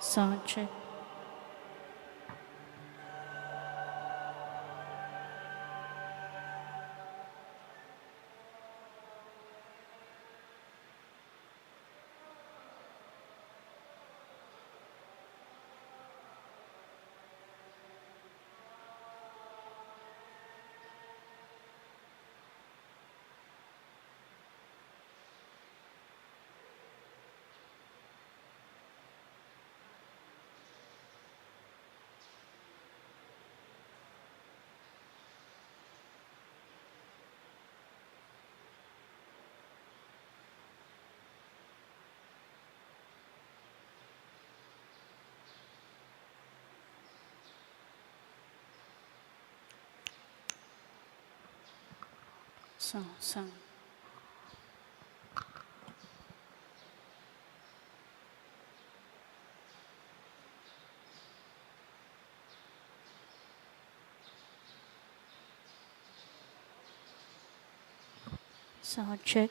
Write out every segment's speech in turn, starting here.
Sound check. Sound. Sound check.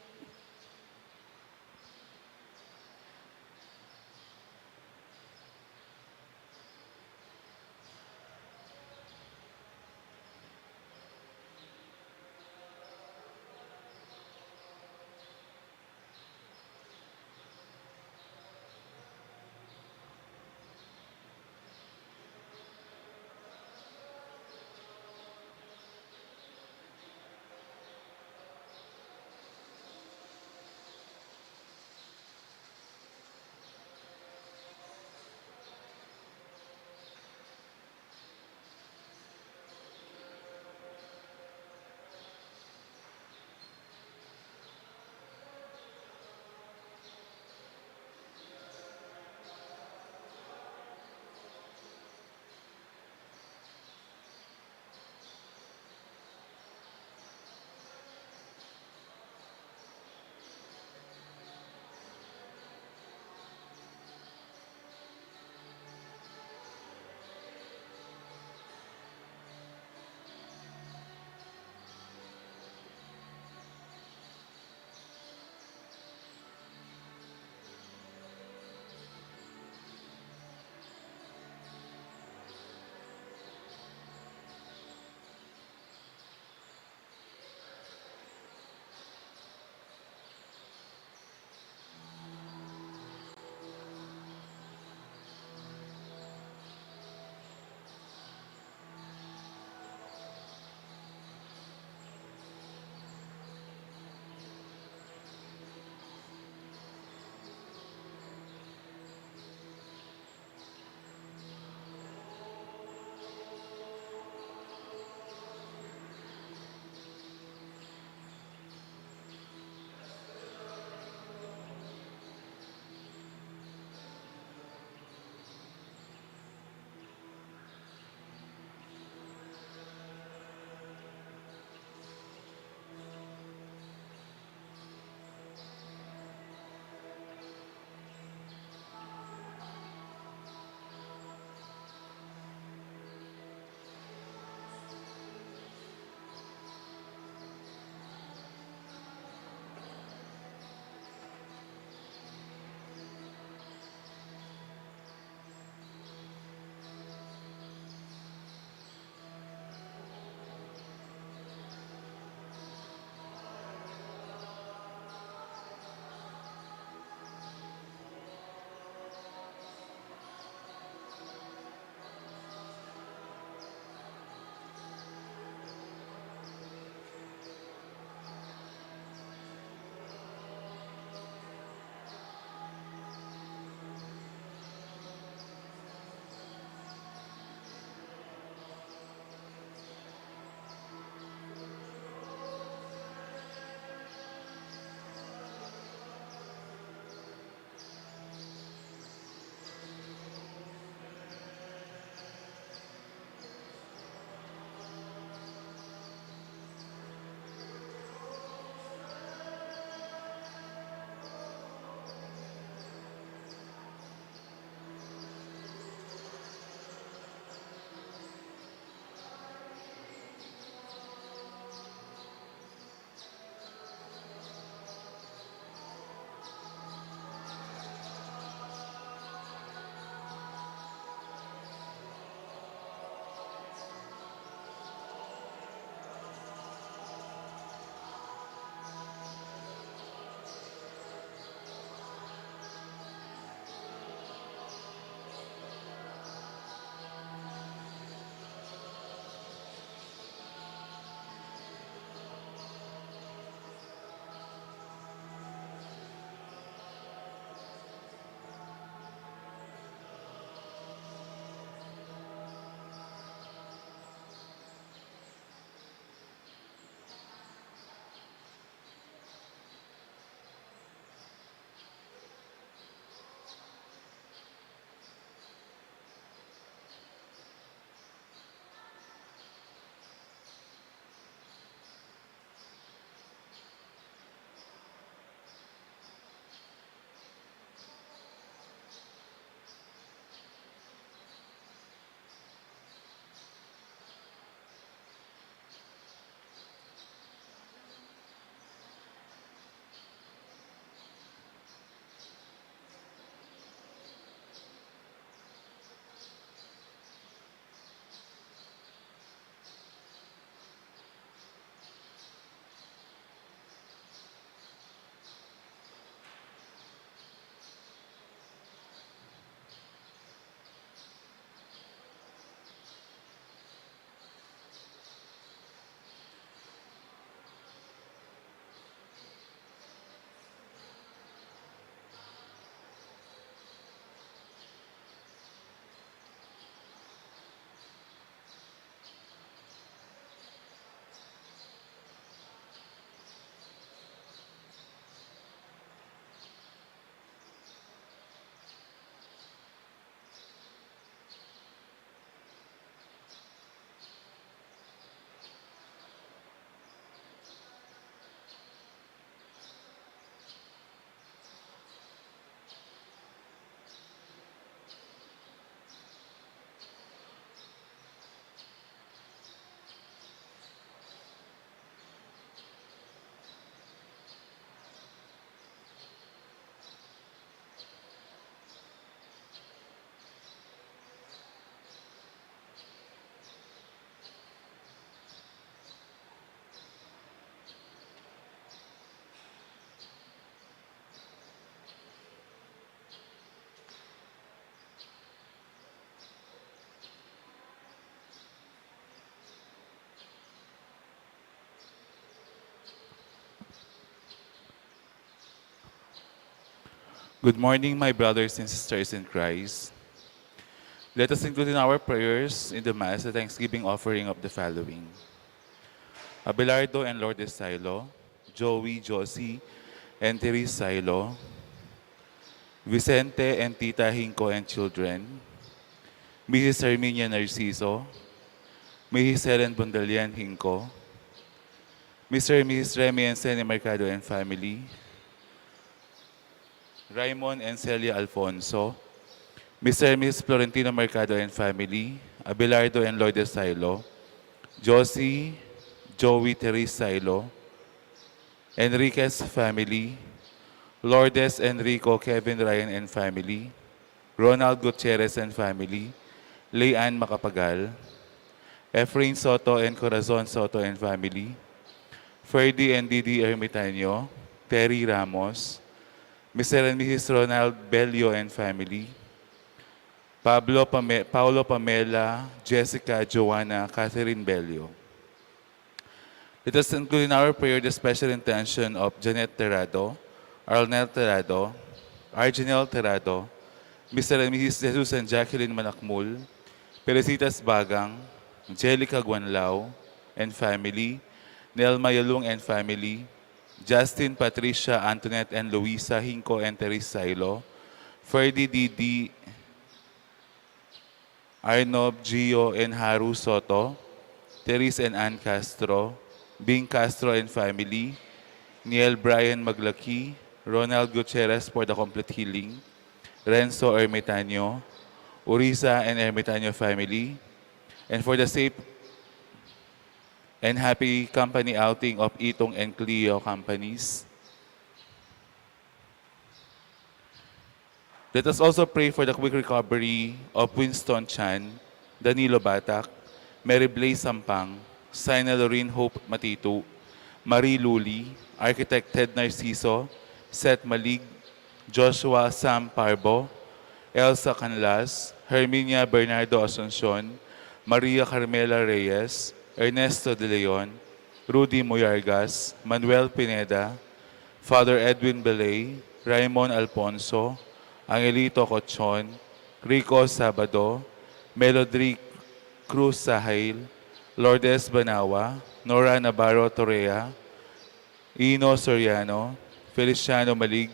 Good morning, my brothers and sisters in Christ. Let us include in our prayers in the Mass the thanksgiving offering of the following: Abelardo and Lourdes Silo, Joey, Josie, and Therese Silo, Vicente and Tita Hinco and children, Mrs. Herminia Narciso, Mrs. Helen Bundalian Hinco, Mr. and Mrs. Remy and Sene Mercado and family, Raymond and Celia Alfonso, Mr. and Mrs. Florentino Mercado and family, Abelardo and Lourdes Silo, Josie, Joey Therese Silo, Enriquez family, Lourdes Enrico Kevin Ryan and family, Ronald Gutierrez and family, Leanne Macapagal, Efrain Soto and Corazon Soto and family, Ferdy and Didi Ermitaño, Terry Ramos, Mr. and Mrs. Ronald Bello and family, Paulo Pamela, Jessica, Joanna, Catherine Bello. Let us include in our prayer the special intention of Janet Terrado, Arnel Terrado, Arginel Terrado, Mr. and Mrs. Jesus and Jacqueline Manakmul, Felicitas Bagang, Angelica Guanlao and family, Nelma Yalung and family, Justin, Patricia, Antoinette, and Luisa Hinco and Therese Silo, Ferdy Didi, Arnob, Gio, and Haru Soto, Therese and Ann Castro, Bing Castro and family, Niel Brian Maglaki, Ronald Gutierrez for the complete healing, Renzo Ermitaño, Urisa and Ermitaño family, and for the safe and happy company outing of Itong and Clio companies. Let us also pray for the quick recovery of Winston Chan, Danilo Batak, Mary Blaise Sampang, Sina Lorraine Hope Matitu, Marie Luli, Architect Ted Narciso, Seth Malig, Joshua Sam Parbo, Elsa Canlas, Herminia Bernardo Asuncion, Maria Carmela Reyes, Ernesto De Leon, Rudy Moyargas, Manuel Pineda, Father Edwin Belay, Raymond Alfonso, Angelito Cochon, Rico Sabado, Melodry Cruz Sahil, Lourdes Banawa, Nora Navarro Torrea, Ino Soriano, Feliciano Malig,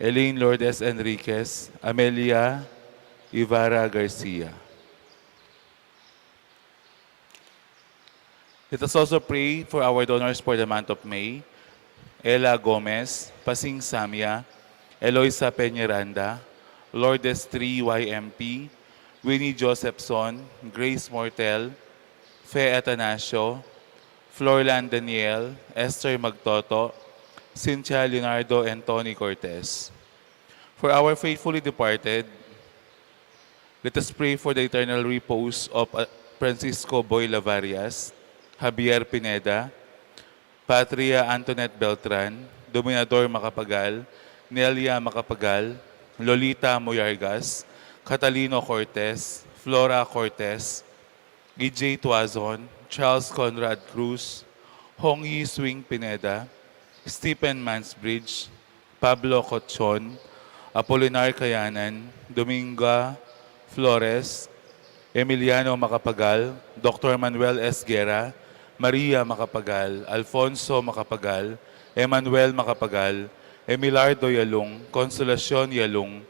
Elaine Lourdes Enriquez, Amelia Ibarra Garcia. Let us also pray for our donors for the month of May: Ella Gomez, Pasing Samia, Eloisa Peñaranda, Lourdes 3 YMP, Winnie Josephson, Grace Mortel, Fe Atanasio, Florlan Daniel, Esther Magtoto, Cynthia Leonardo, and Tony Cortez. For our faithfully departed, let us pray for the eternal repose of Francisco Boy Lavarias, Javier Pineda, Patria Antoinette Beltran, Dominador Macapagal, Nelia Macapagal, Lolita Moyargas, Catalino Cortez, Flora Cortez, EJ Tuazon, Charles Conrad Cruz, Hong Yi Swing Pineda, Stephen Mansbridge, Pablo Cochon, Apolinar Kayanan, Dominga Flores, Emiliano Macapagal, Dr. Manuel S. Guerra, Maria Macapagal, Alfonso Macapagal, Emmanuel Macapagal, Emilardo Yalung, Consolacion Yalung,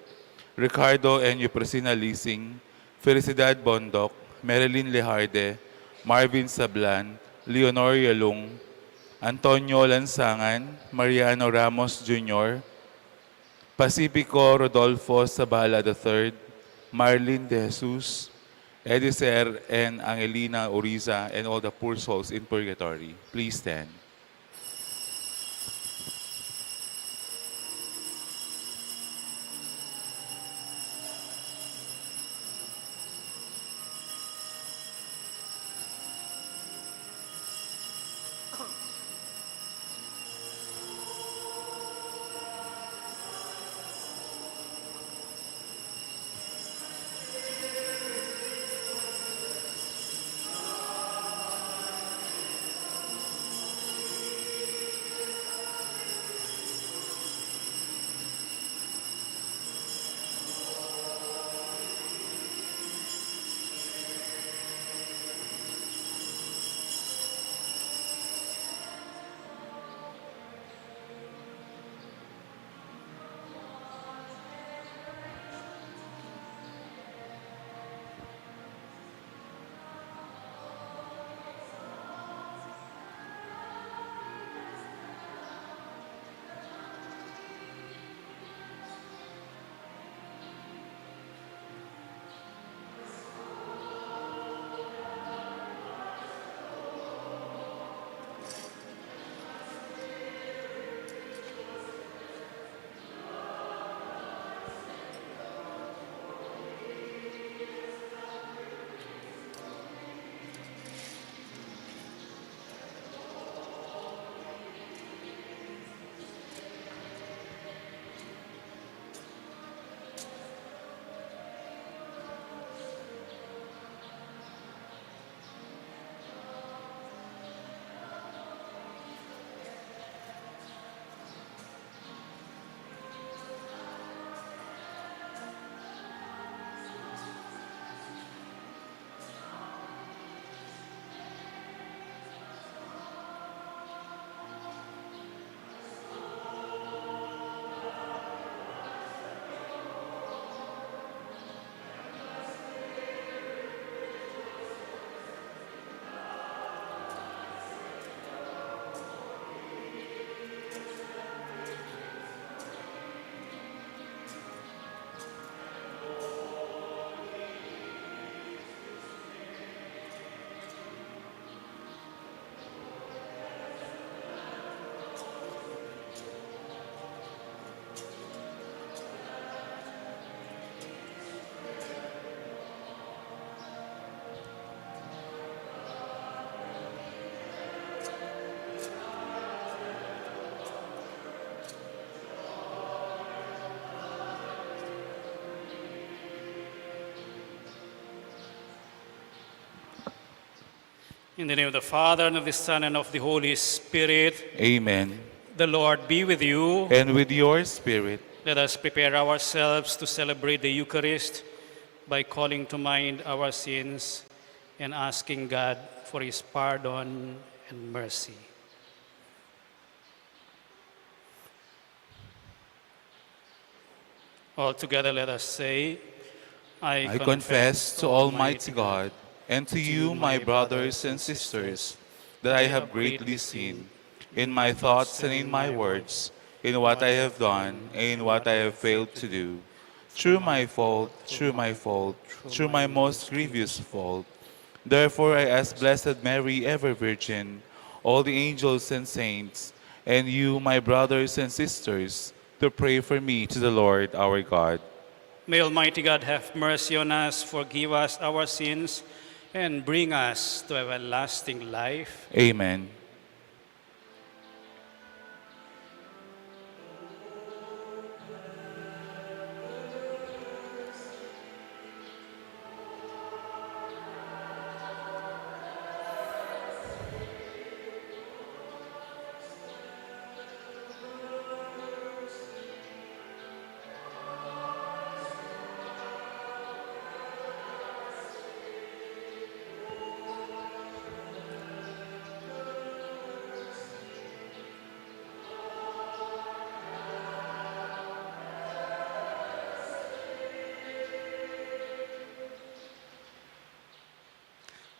Ricardo Enyo Presina Lising, Felicidad Bondoc, Marilyn Lejarde, Marvin Sablan, Leonor Yalung, Antonio Lansangan, Mariano Ramos Jr., Pacifico Rodolfo Sabala III, Marlene De Jesus, Edicer and Angelina Uriza, and all the poor souls in purgatory. Please stand. In the name of the Father, and of the Son, and of the Holy Spirit, Amen. the Lord be with you. And with your spirit, Let us prepare ourselves to celebrate the Eucharist by calling to mind our sins and asking God for his pardon and mercy. All together let us say, I confess to Almighty God and to you, my brothers and sisters, that I have greatly sinned in my thoughts and in my words, in what I have done and in what I have failed to do. Through my fault, through my fault, through my most grievous fault. Therefore I ask Blessed Mary, ever Virgin, all the angels and saints, and you, my brothers and sisters, to pray for me to the Lord our God. May Almighty God have mercy on us, forgive us our sins, and bring us to everlasting life. Amen.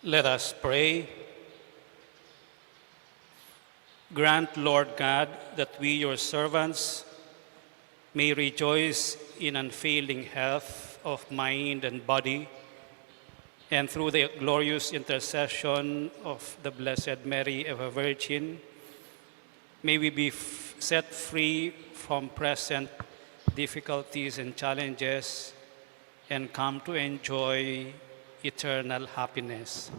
Let us pray. Grant, Lord God, that we, your servants, may rejoice in unfailing health of mind and body, and through the glorious intercession of the Blessed Mary, ever Virgin, may we be set free from present difficulties and challenges and come to enjoy eternal happiness.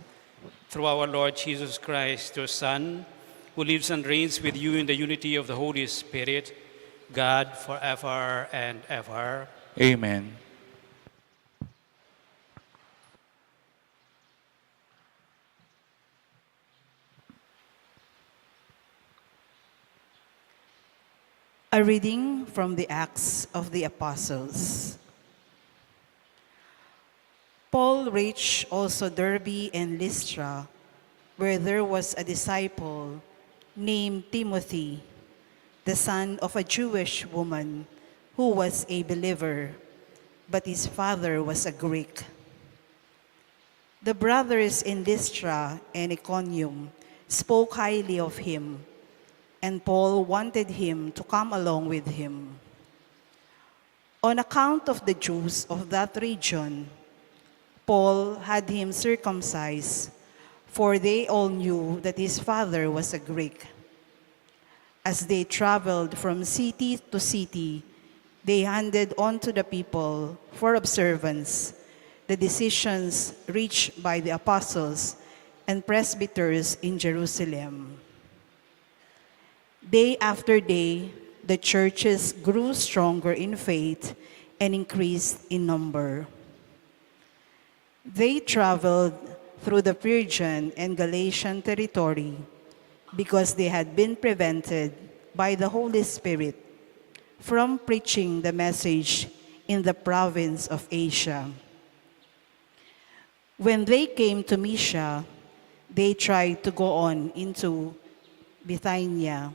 Through our Lord Jesus Christ, your Son, who lives and reigns with you in the unity of the Holy Spirit, God forever and ever. Amen. A reading from the Acts of the Apostles. Paul reached also Derbe and Lystra, where there was a disciple named Timothy, the son of a Jewish woman who was a believer, but his father was a Greek. The brothers in Lystra and Iconium spoke highly of him, and Paul wanted him to come along with him. On account of the Jews of that region, Paul had him circumcised, for they all knew that his father was a Greek. As they traveled from city to city, they handed on to the people for observance the decisions reached by the apostles and presbyters in Jerusalem. Day after day, the churches grew stronger in faith and increased in number. They traveled through the Phrygian and Galatian territory because they had been prevented by the Holy Spirit from preaching the message in the province of Asia. When they came to Mysia, they tried to go on into Bithynia,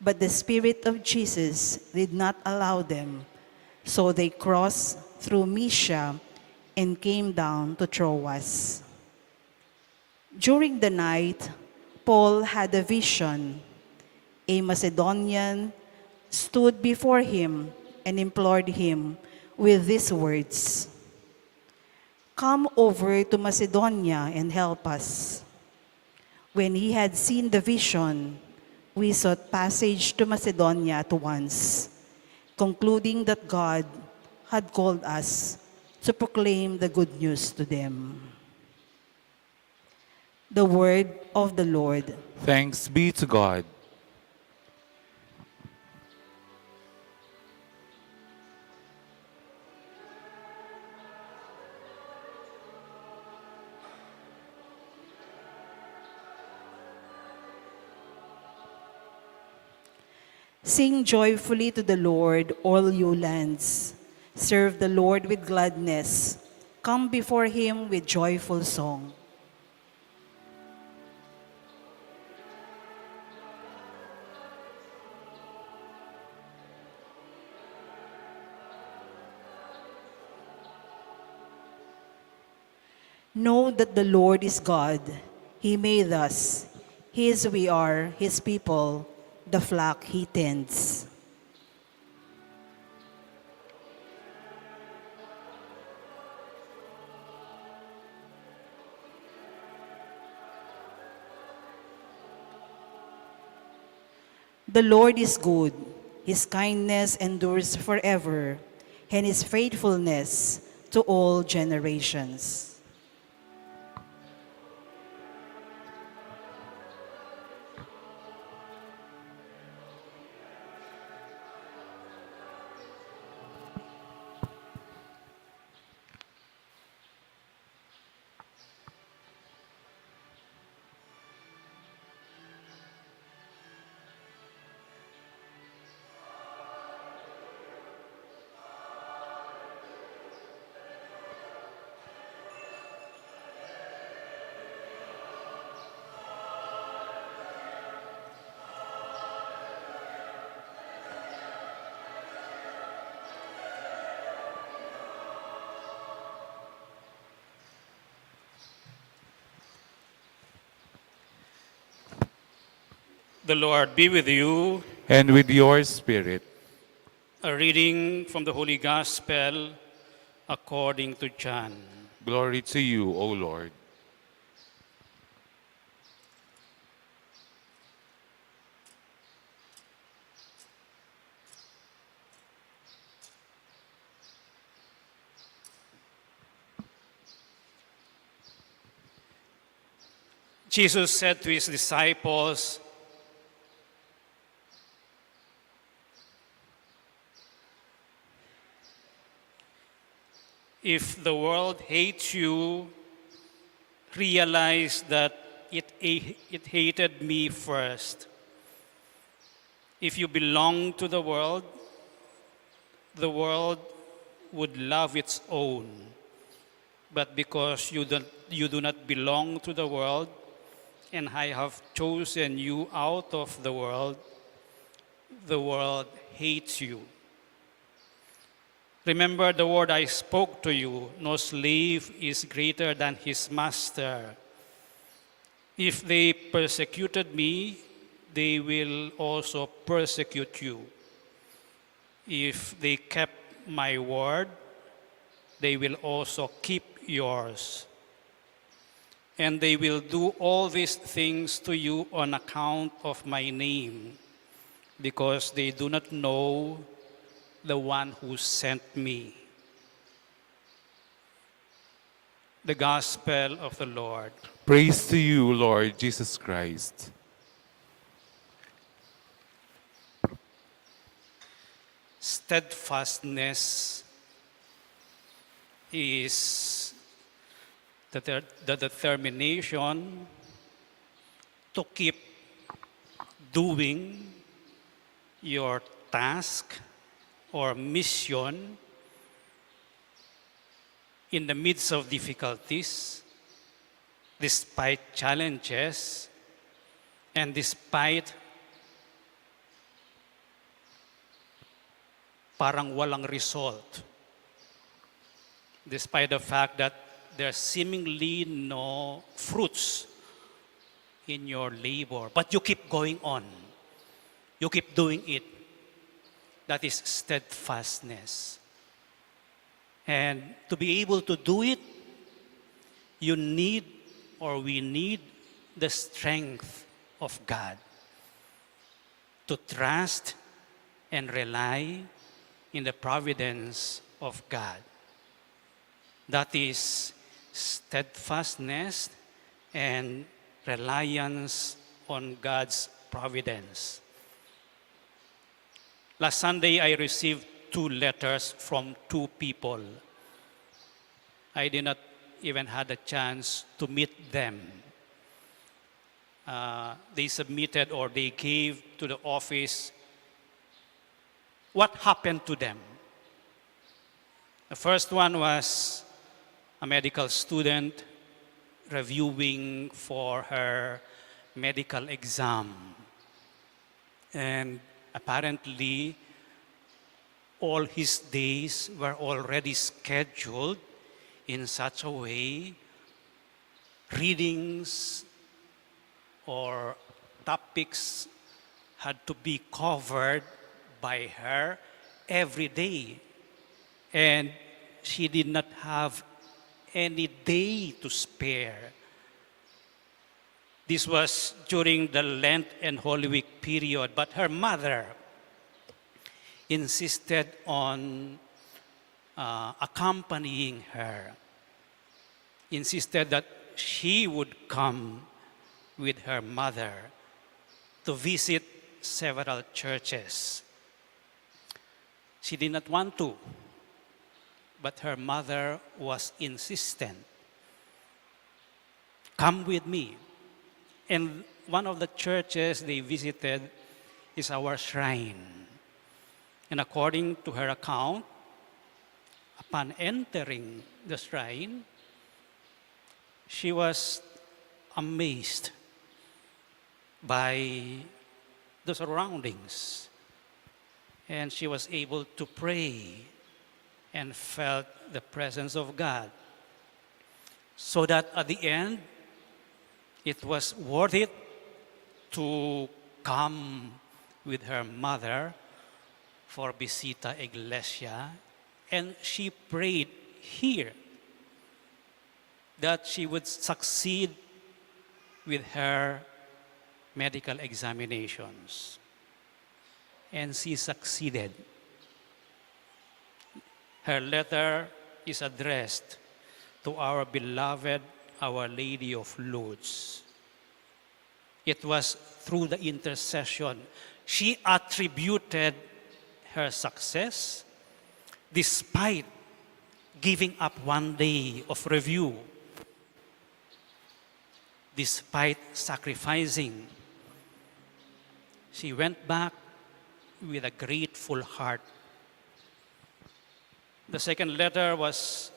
but the Spirit of Jesus did not allow them, so they crossed through Mysia and came down to Troas. During the night, Paul had a vision. A Macedonian stood before him and implored him with these words, "Come over to Macedonia and help us." When he had seen the vision, we sought passage to Macedonia at once, concluding that God had called us to proclaim the good news to them. The word of the Lord. Thanks be to God. Sing joyfully to the Lord, all you lands. Serve the Lord with gladness. Come before him with joyful song. Know that the Lord is God. He made us. His we are, his people, the flock he tends. The Lord is good. His kindness endures forever, and his faithfulness to all generations. The Lord be with you. And with your spirit. A reading from the Holy Gospel according to John. Glory to you, O Lord. Jesus said to his disciples, "If the world hates you, realize that it hated me first. If you belong to the world would love its own. But because you do not belong to the world, and I have chosen you out of the world hates you. Remember the word I spoke to you, no slave is greater than his master. If they persecuted me, they will also persecute you. If they kept my word, they will also keep yours. And they will do all these things to you on account of my name, because they do not know the one who sent me." The Gospel of the Lord. Praise to you, Lord Jesus Christ. Steadfastness is the determination to keep doing your task or mission in the midst of difficulties, despite challenges, and despite parang walang result. Despite the fact that there's seemingly no fruits in your labor, but you keep going on. You keep doing it. That is steadfastness. And to be able to do it, you need, or we need, the strength of God. To trust and rely in the providence of God. That is steadfastness and reliance on God's providence. Last Sunday, I received 2 letters from 2 people. I did not even had a chance to meet them. They submitted, or they gave to the office what happened to them. The first one was a medical student reviewing for her medical exam. And apparently, all his days were already scheduled in such a way, readings or topics had to be covered by her every day. And she did not have any day to spare. This was during the Lent and Holy Week period, but her mother insisted on accompanying her, insisted that she would come with her mother to visit several churches. She did not want to, but her mother was insistent. Come with me. And one of the churches they visited is our shrine. And according to her account, upon entering the shrine, she was amazed by the surroundings. And she was able to pray and felt the presence of God. So that at the end, it was worth it to come with her mother for Visita Iglesia, and she prayed here that she would succeed with her medical examinations. And she succeeded. Her letter is addressed to our beloved Our Lady of Lourdes. It was through the intercession. She attributed her success despite giving up one day of review, despite sacrificing. She went back with a grateful heart. The second letter was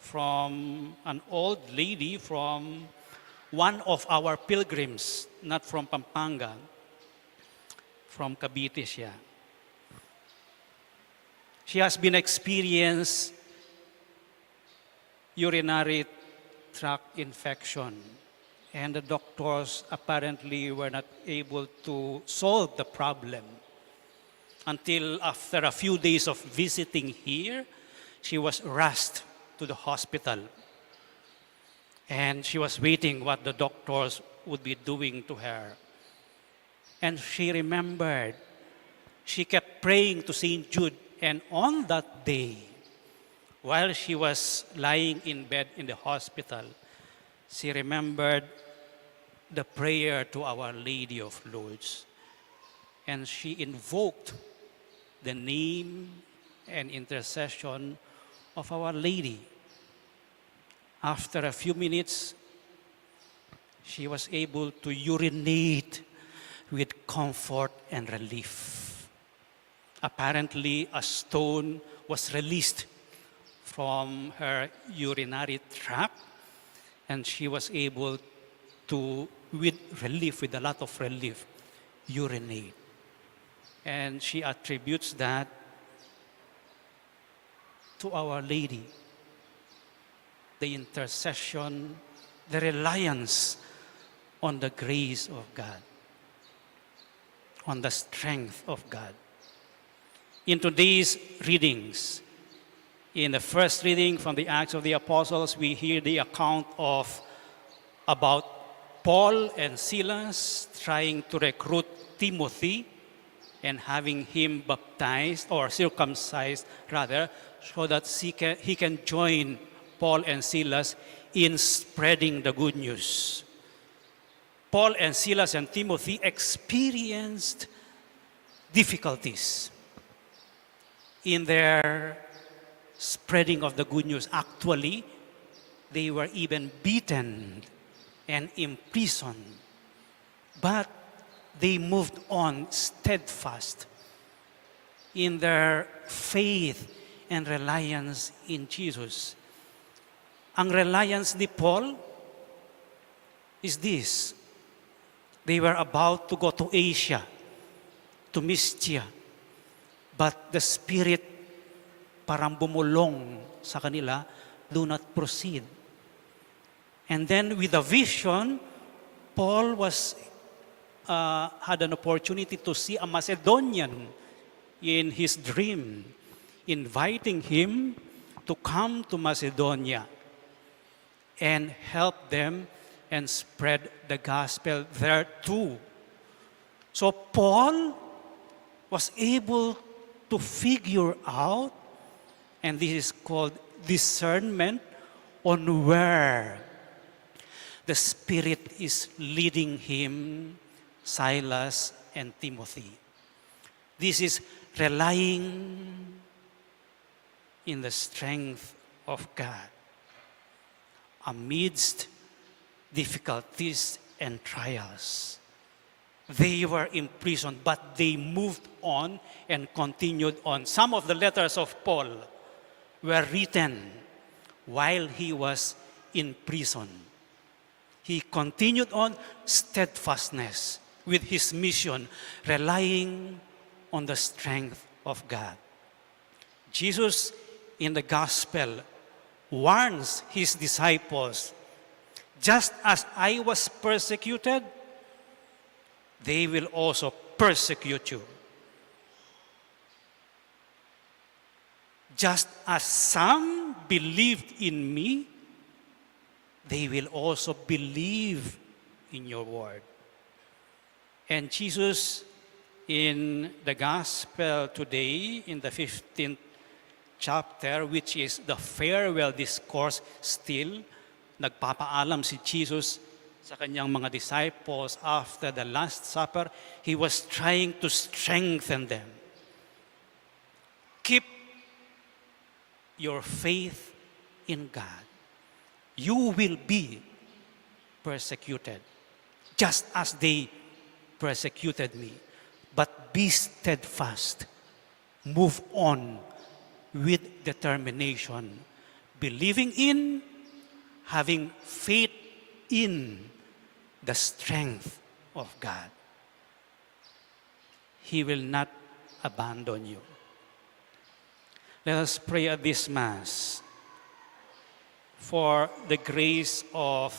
from an old lady from one of our pilgrims, not from Pampanga, from Cavite siya. She has been experienced urinary tract infection, and the doctors apparently were not able to solve the problem. Until after a few days of visiting here, she was rushed to the hospital. And she was waiting what the doctors would be doing to her. And she remembered, she kept praying to St. Jude. And on that day, while she was lying in bed in the hospital, she remembered the prayer to Our Lady of Lourdes. And she invoked the name and intercession of Our Lady. After a few minutes, she was able to urinate with comfort and relief. Apparently, a stone was released from her urinary tract, and she was able to, with a lot of relief, urinate. And she attributes that to Our Lady, the intercession, the reliance on the grace of God, on the strength of God. In today's readings, in the first reading from the Acts of the Apostles, we hear the account of about Paul and Silas trying to recruit Timothy and having him baptized or circumcised rather, so that he can join Paul and Silas in spreading the good news. Paul and Silas and Timothy experienced difficulties in their spreading of the good news. Actually, they were even beaten and imprisoned. But they moved on steadfast in their faith and reliance in Jesus. Ang reliance ni Paul is this. They were about to go to Asia, to Mysia, but the Spirit parang bumulong sa kanila, do not proceed. And then with a vision, Paul had an opportunity to see a Macedonian in his dream, inviting him to come to Macedonia and help them and spread the gospel there too. So Paul was able to figure out, and this is called discernment, on where the Spirit is leading him, Silas and Timothy. This is relying in the strength of God amidst difficulties and trials. They were imprisoned, but they moved on and continued on. Some of the letters of Paul were written while he was in prison. He continued on steadfastness with his mission, relying on the strength of God. Jesus in the gospel warns his disciples, just as I was persecuted, they will also persecute you. Just as some believed in me, they will also believe in your word. And Jesus in the gospel today, in the 15th chapter, which is the farewell discourse still, nagpapaalam si Jesus sa kanyang mga disciples after the Last Supper. He was trying to strengthen them. Keep your faith in God. You will be persecuted, just as they persecuted me. But be steadfast. Move on with determination, believing in, having faith in the strength of God. He will not abandon you. Let us pray at this Mass for the grace of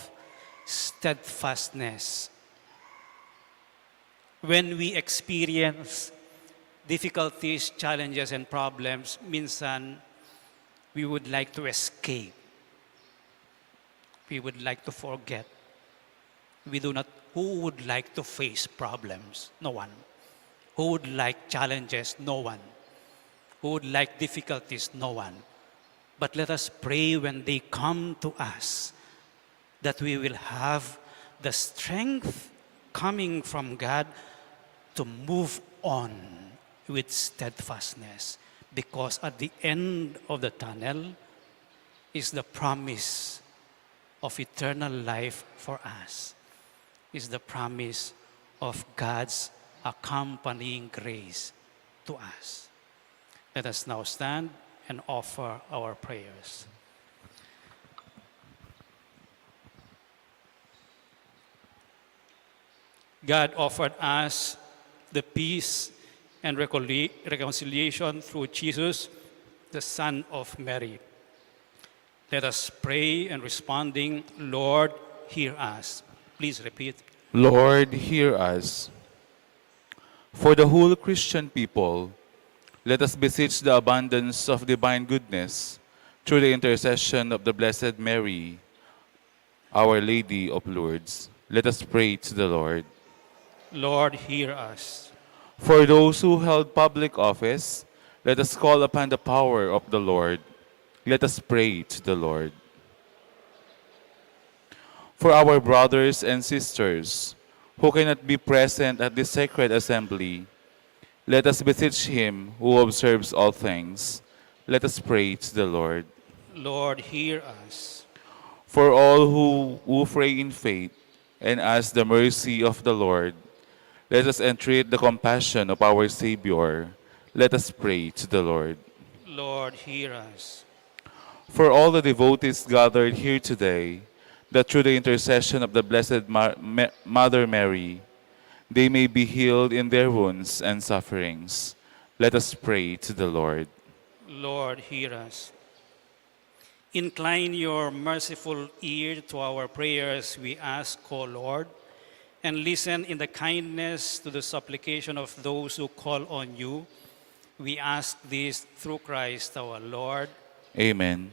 steadfastness. When we experience difficulties, challenges, and problems, minsan we would like to escape. We would like to forget. Who would like to face problems? No one. Who would like challenges? No one. Who would like difficulties? No one. But let us pray when they come to us that we will have the strength coming from God to move on with steadfastness. Because at the end of the tunnel is the promise of eternal life for us, is the promise of God's accompanying grace to us. Let us now stand and offer our prayers. God offered us the peace and reconciliation through Jesus, the Son of Mary. Let us pray and responding, Lord, hear us. Please repeat. Lord, hear us. For the whole Christian people, let us beseech the abundance of divine goodness through the intercession of the Blessed Mary, Our Lady of Lourdes. Let us pray to the Lord. Lord, hear us. For those who held public office, let us call upon the power of the Lord. Let us pray to the Lord. For our brothers and sisters who cannot be present at this sacred assembly, let us beseech him who observes all things. Let us pray to the Lord. Lord, hear us. For all who pray in faith and ask the mercy of the Lord, let us entreat the compassion of our Savior. Let us pray to the Lord. Lord, hear us. For all the devotees gathered here today, that through the intercession of the Blessed Mother Mary, they may be healed in their wounds and sufferings. Let us pray to the Lord. Lord, hear us. Incline your merciful ear to our prayers, we ask, O Lord, and listen in the kindness to the supplication of those who call on you. We ask this through Christ our Lord. Amen.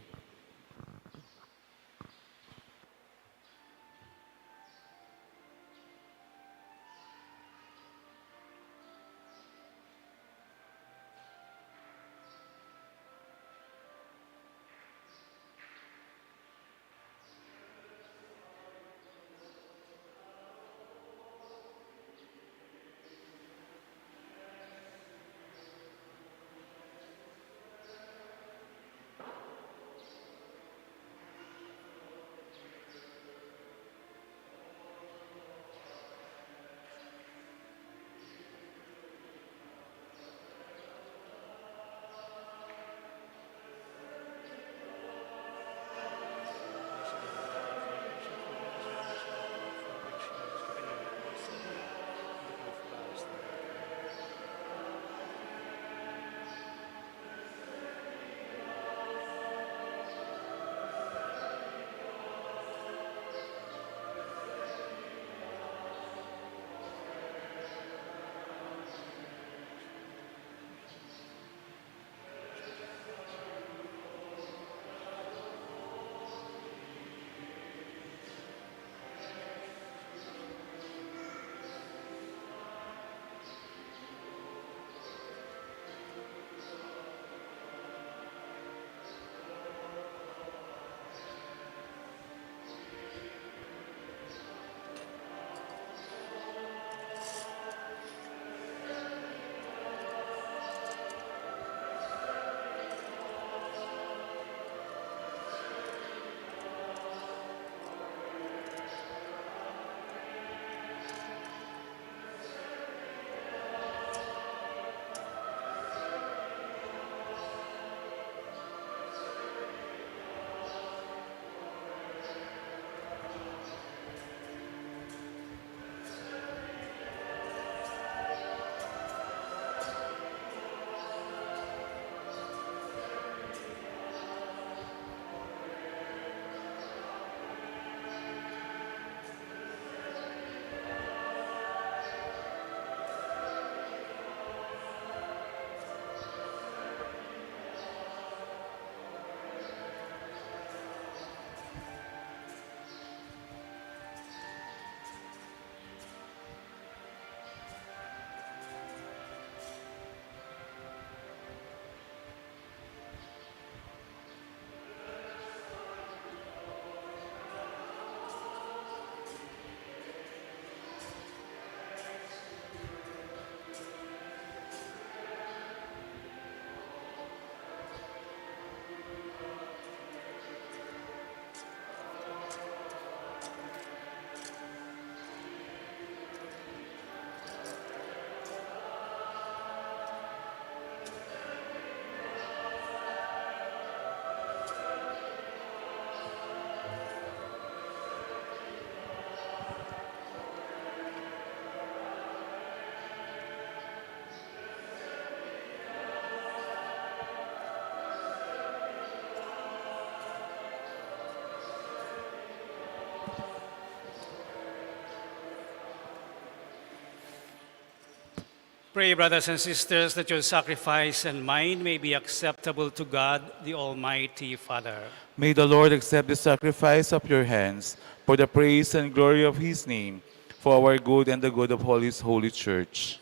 Pray, brothers and sisters, that your sacrifice and mine may be acceptable to God, the Almighty Father. May the Lord accept the sacrifice of your hands for the praise and glory of his name, for our good and the good of all his holy church.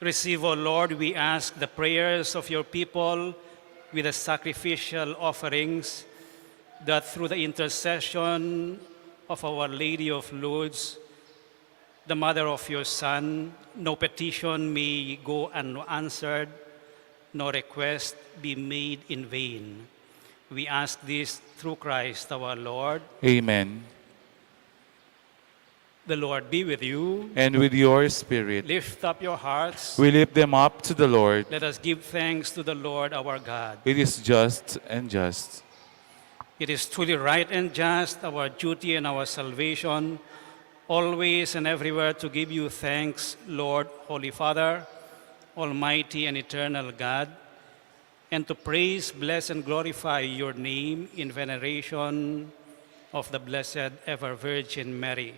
Receive, O Lord, we ask the prayers of your people with the sacrificial offerings, that through the intercession of Our Lady of Lourdes, the mother of your Son, no petition may go unanswered, no request be made in vain. We ask this through Christ our Lord. Amen. The Lord be with you. And with your spirit. Lift up your hearts. We lift them up to the Lord. Let us give thanks to the Lord our God. It is just and just. It is truly right and just, our duty and our salvation, always and everywhere to give you thanks, Lord, Holy Father, Almighty and eternal God, and to praise, bless, and glorify your name in veneration of the Blessed Ever Virgin Mary.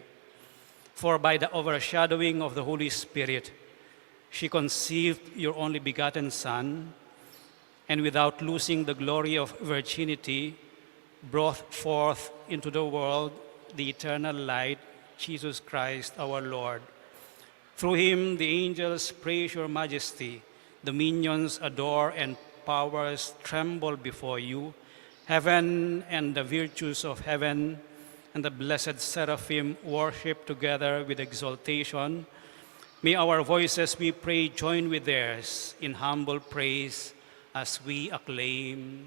For by the overshadowing of the Holy Spirit, she conceived your only begotten Son, and without losing the glory of virginity, brought forth into the world the eternal light, Jesus Christ our Lord. Through him the angels praise your majesty, dominions adore, and powers tremble before you. Heaven and the virtues of heaven and the blessed seraphim worship together with exaltation. May our voices, we pray, join with theirs in humble praise as we acclaim.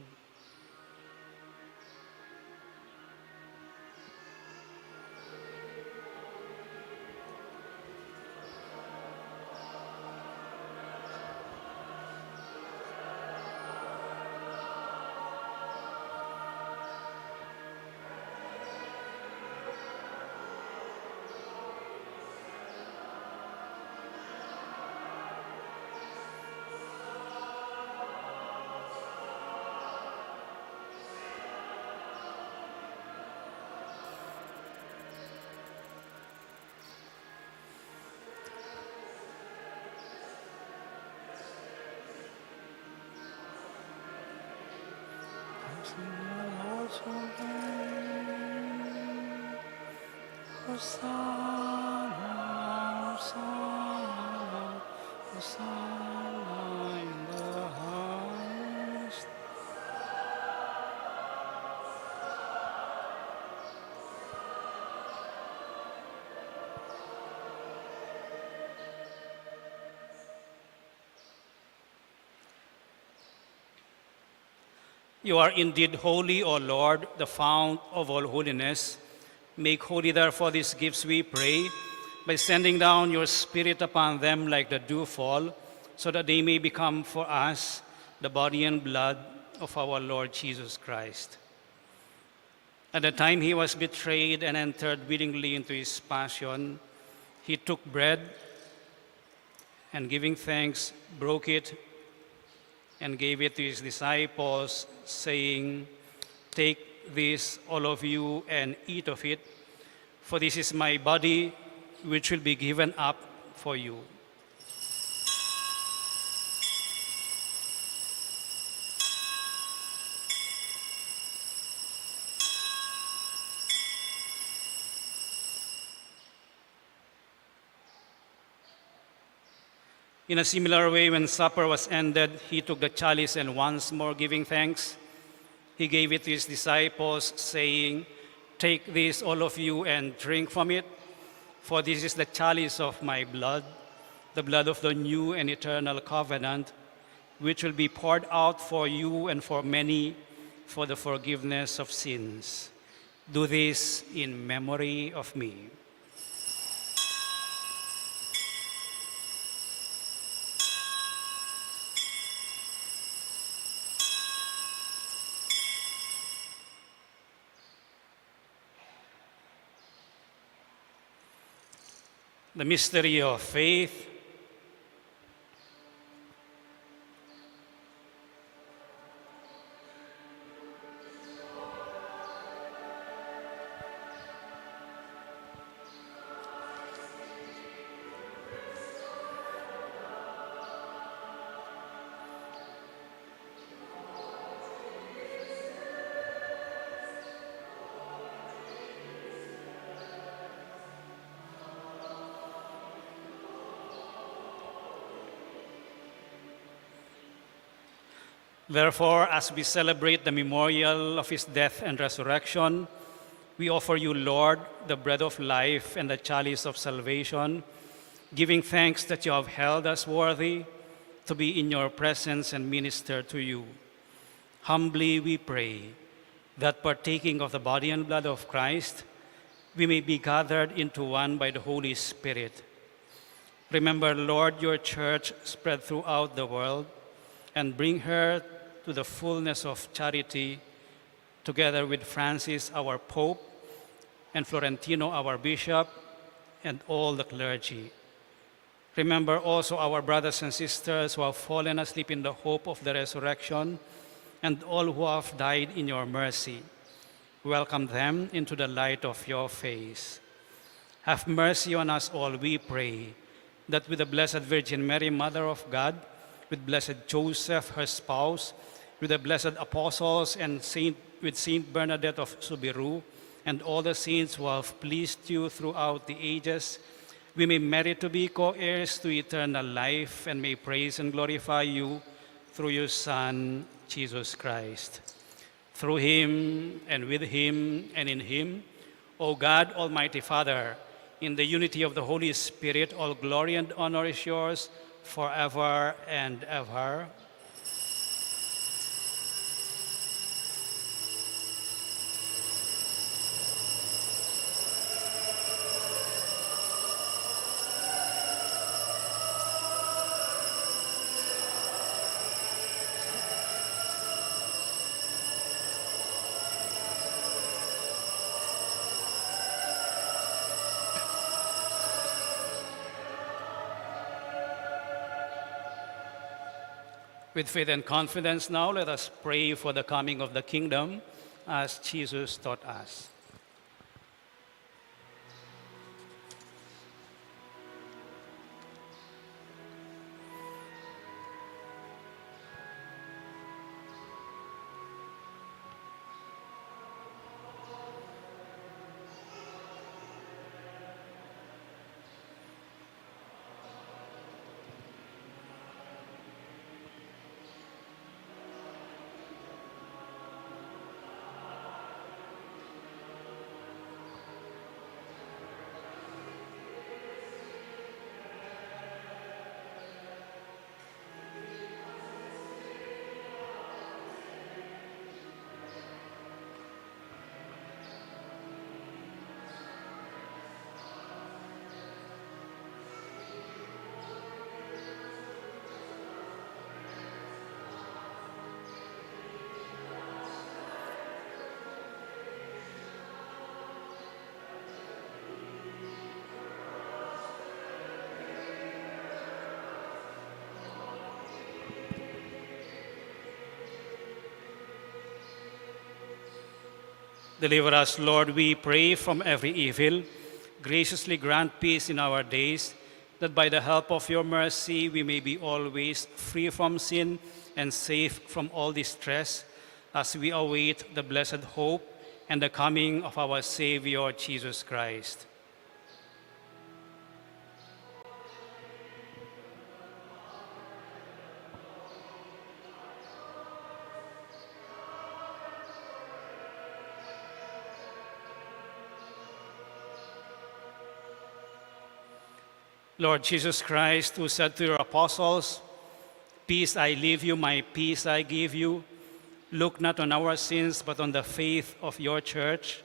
You are indeed holy, O Lord, the fount of all holiness. Make holy, therefore, these gifts, we pray, by sending down your Spirit upon them like the dewfall, so that they may become for us the body and blood of our Lord Jesus Christ. At the time he was betrayed and entered willingly into his passion, he took bread and, giving thanks, broke it and gave it to his disciples, saying, "Take this, all of you, and eat of it, for this is my body, which will be given up for you." In a similar way, when supper was ended, he took the chalice and, once more giving thanks, he gave it to his disciples, saying, "Take this, all of you, and drink from it, for this is the chalice of my blood, the blood of the new and eternal covenant, which will be poured out for you and for many for the forgiveness of sins. Do this in memory of me." The mystery of faith. Therefore, as we celebrate the memorial of his death and resurrection, we offer you, Lord, the bread of life and the chalice of salvation, giving thanks that you have held us worthy to be in your presence and minister to you. Humbly we pray that, partaking of the body and blood of Christ, we may be gathered into one by the Holy Spirit. Remember, Lord, your church spread throughout the world, and bring her to the fullness of charity, together with Francis, our Pope, and Florentino, our Bishop, and all the clergy. Remember also our brothers and sisters who have fallen asleep in the hope of the resurrection, and all who have died in your mercy. Welcome them into the light of your face. Have mercy on us all, we pray, that with the Blessed Virgin Mary, Mother of God, with Blessed Joseph, her spouse, with the blessed apostles, and with Saint Bernadette of Subiru, and all the saints who have pleased you throughout the ages, we may merit to be co-heirs to eternal life, and may praise and glorify you through your Son, Jesus Christ. Through him, and with him, and in him, O God, Almighty Father, in the unity of the Holy Spirit, all glory and honor is yours forever and ever. With faith and confidence now, let us pray for the coming of the kingdom as Jesus taught us. Deliver us, Lord, we pray, from every evil. Graciously grant peace in our days, that by the help of your mercy we may be always free from sin and safe from all distress, as we await the blessed hope and the coming of our Savior, Jesus Christ. Lord Jesus Christ, who said to your apostles, "Peace I leave you, my peace I give you," look not on our sins, but on the faith of your church,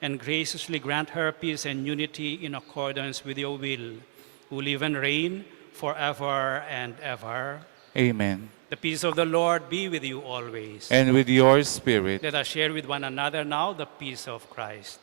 and graciously grant her peace and unity in accordance with your will, who live and reign forever and ever. Amen. The peace of the Lord be with you always. And with your spirit. Let us share with one another now the peace of Christ.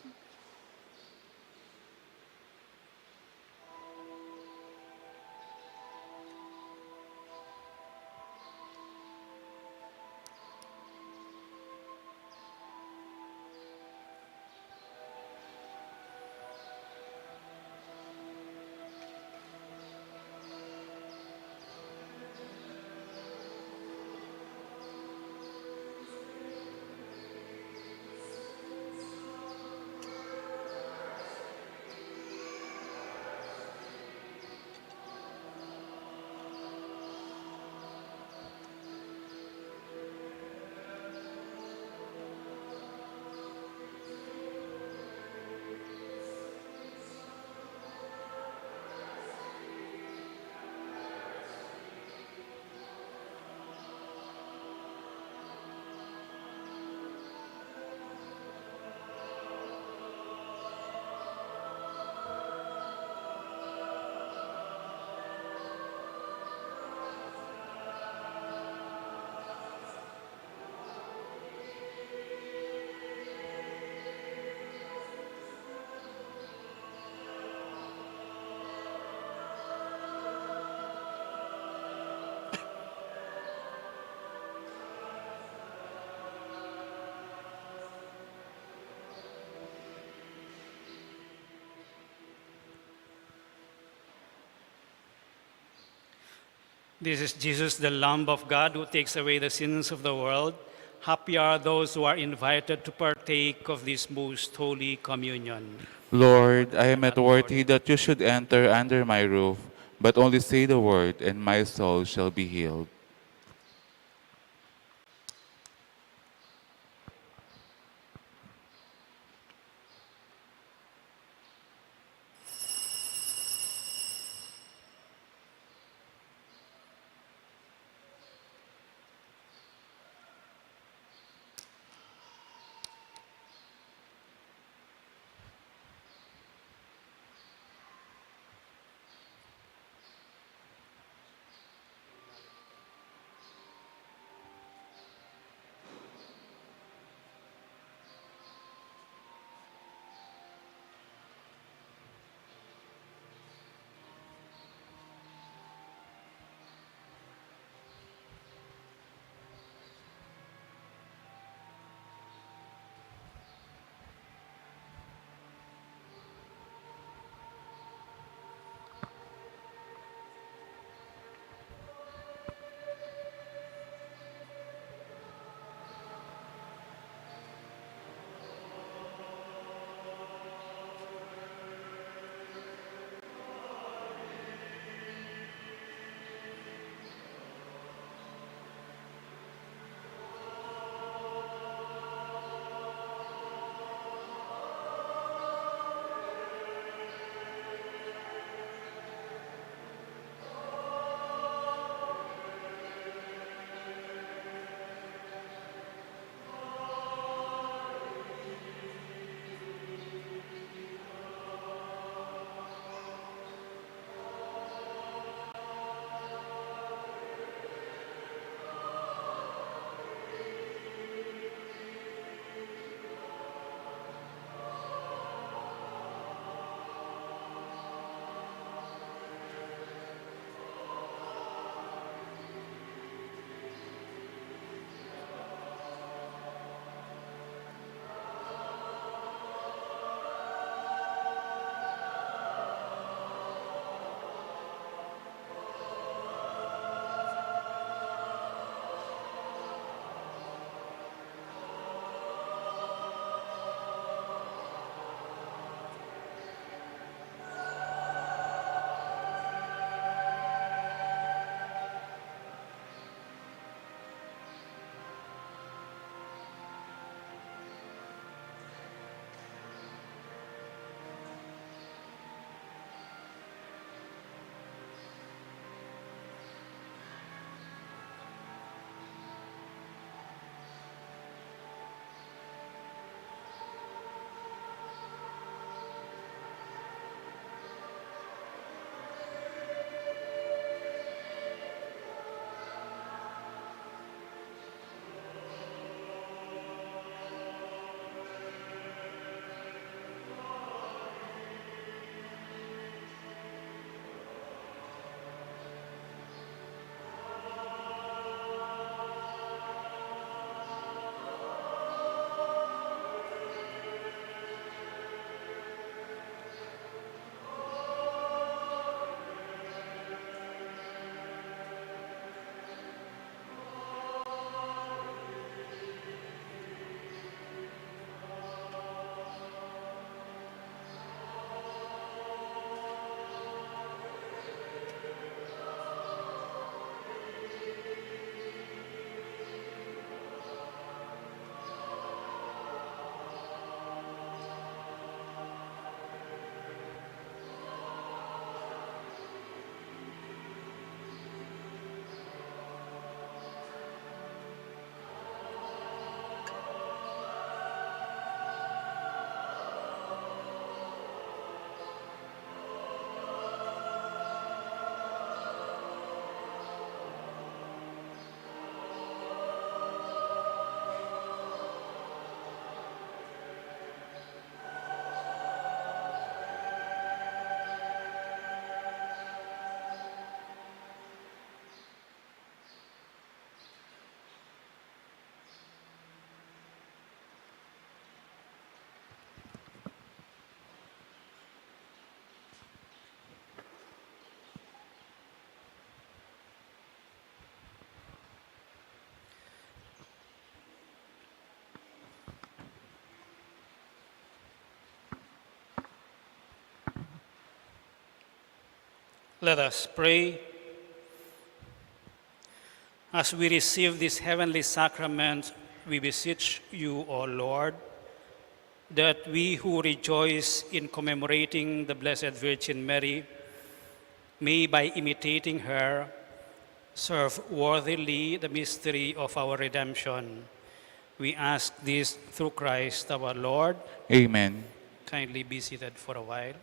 This is Jesus, the Lamb of God, who takes away the sins of the world. Happy are those who are invited to partake of this most holy communion. Lord, I am not worthy that you should enter under my roof, but only say the word, and my soul shall be healed. Let us pray. As we receive this heavenly sacrament, we beseech you, O Lord, that we who rejoice in commemorating the Blessed Virgin Mary may, by imitating her, serve worthily the mystery of our redemption. We ask this through Christ our Lord. Amen. Kindly be seated for a while.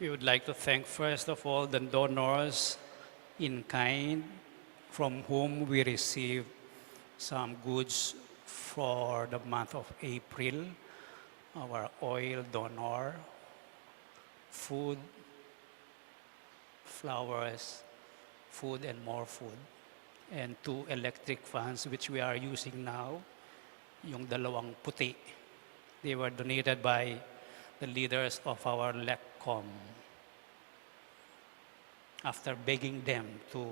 We would like to thank first of all the donors in kind from whom we receive some goods for the month of April. Our oil donor, food, flowers, food and more food, and 2 electric fans which we are using now, yung dalawang puti. They were donated by the leaders of our LECCOM after begging them to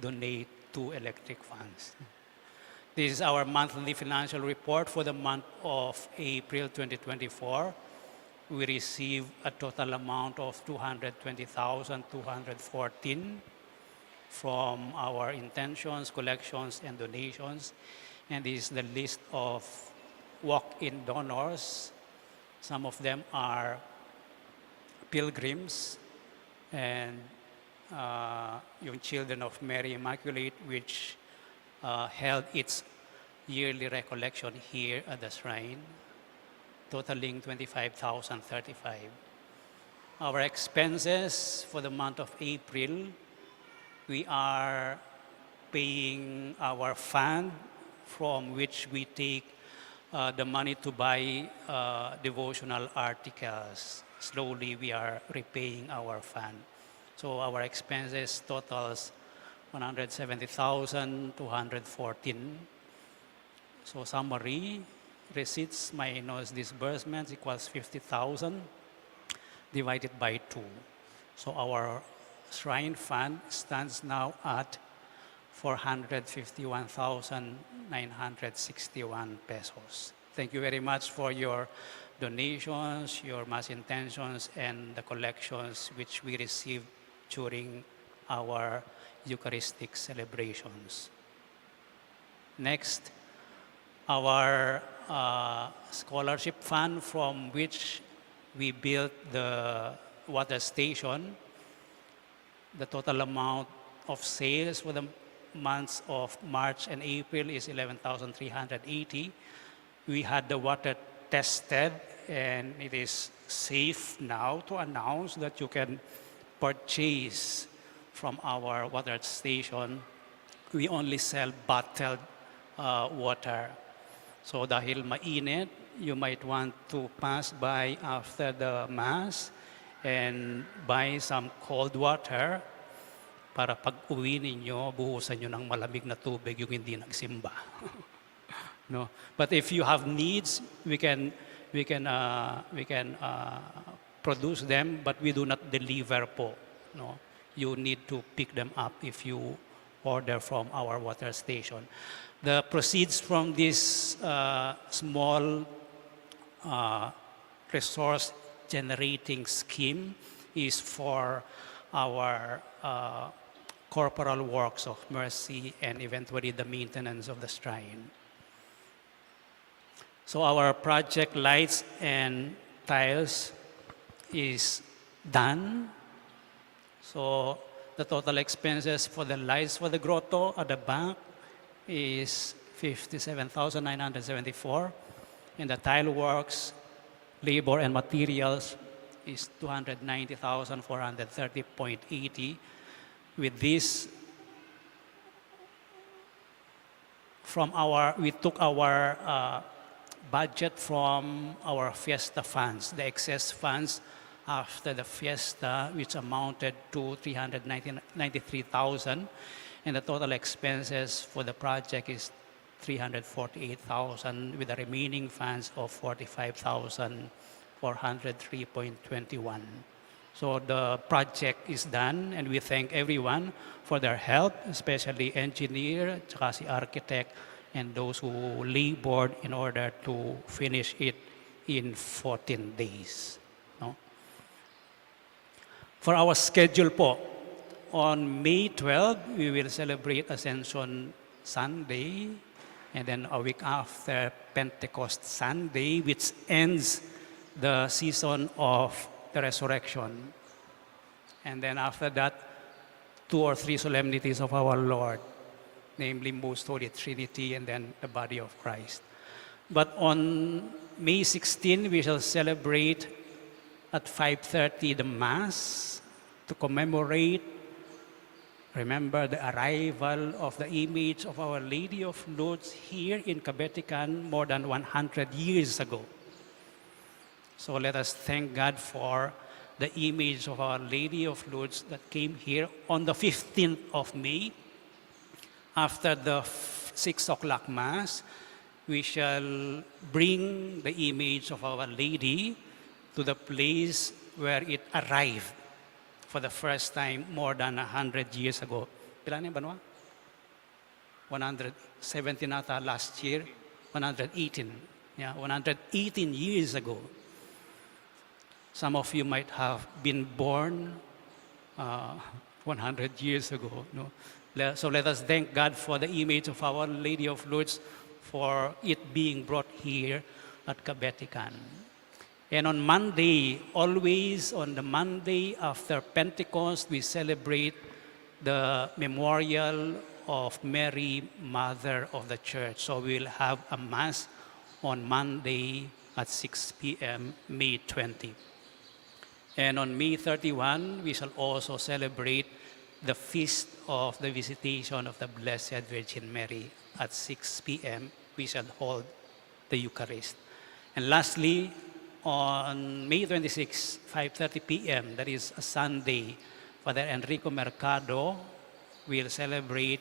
donate 2 electric fans. This is our monthly financial report for the month of April 2024. We received a total amount of 220,214 from our intentions, collections, and donations. And this is the list of walk-in donors. Some of them are pilgrims and yung Children of Mary Immaculate, which held its yearly recollection here at the shrine, totaling 25,035. Our expenses for the month of April, we are paying our fund from which we take the money to buy devotional articles. Slowly, we are repaying our fund. So our expenses totals 170,214. So summary, receipts minus disbursements equals 50,000 divided by 2. So our shrine fund stands now at 451,961 pesos. Thank you very much for your donations, your mass intentions, and the collections which we received during our Eucharistic celebrations. Next, our scholarship fund from which we built the water station. The total amount of sales for the months of March and April is 11,380. We had the water tested and it is safe now to announce that you can purchase from our water station. We only sell bottled water. So dahil mainit, you might want to pass by after the Mass and buy some cold water para pag uwi ninyo, buhusan nyo ng malamig na tubig yung hindi nagsimba. No? But if you have needs, we can produce them, but we do not deliver po. No? You need to pick them up if you order from our water station. The proceeds from this small resource generating scheme is for our corporal works of mercy and eventually the maintenance of the shrine. So our project lights and tiles is done. So the total expenses for the lights for the grotto at the back is 57,974. And the tile works, labor and materials is 290,430.80. With this, we took our budget from our fiesta funds, the excess funds after the fiesta, which amounted to 393,000, and the total expenses for the project is 348,000, with the remaining funds of 45,403.21. So the project is done, and we thank everyone for their help, especially engineer, tsaka si architect, and those who labored in order to finish it in 14 days. No? For our schedule po, on May 12, we will celebrate Ascension Sunday, and then a week after Pentecost Sunday, which ends the season of the resurrection. And then after that, 2 or 3 solemnities of our Lord, namely Most Holy Trinity and then the body of Christ. But on May 16, we shall celebrate at 5:30 the Mass to commemorate, remember the arrival of the image of Our Lady of Lourdes here in Cabetican more than 100 years ago. So let us thank God for the image of Our Lady of Lourdes that came here on the 15th of May. After the 6 o'clock Mass, we shall bring the image of Our Lady to the place where it arrived for the first time more than 100 years ago. Ilan yung banwa? 170 nata last year, 118. Yeah, 118 years ago. Some of you might have been born 100 years ago. No? So let us thank God for the image of Our Lady of Lourdes, for it being brought here at Cabetican. And on Monday, always on the Monday after Pentecost, we celebrate the memorial of Mary, Mother of the Church. So we'll have a Mass on Monday at 6 p.m., May 20. And on May 31, we shall also celebrate the Feast of the Visitation of the Blessed Virgin Mary. At 6 p.m., we shall hold the Eucharist. And lastly, on May 26, 5:30 p.m., that is a Sunday, Father Enrico Mercado will celebrate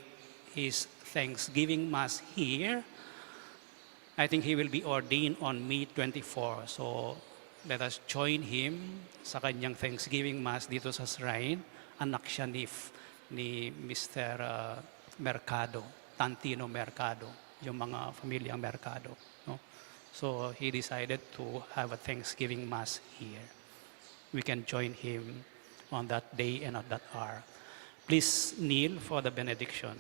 his Thanksgiving Mass here. I think he will be ordained on May 24. So let us join him sa kanyang Thanksgiving Mass dito sa shrine. Anak siya ni Mr. Mercado, Tantino Mercado, yung mga pamilyang Mercado. No? So he decided to have a Thanksgiving Mass here. We can join him on that day and at that hour. Please kneel for the benediction.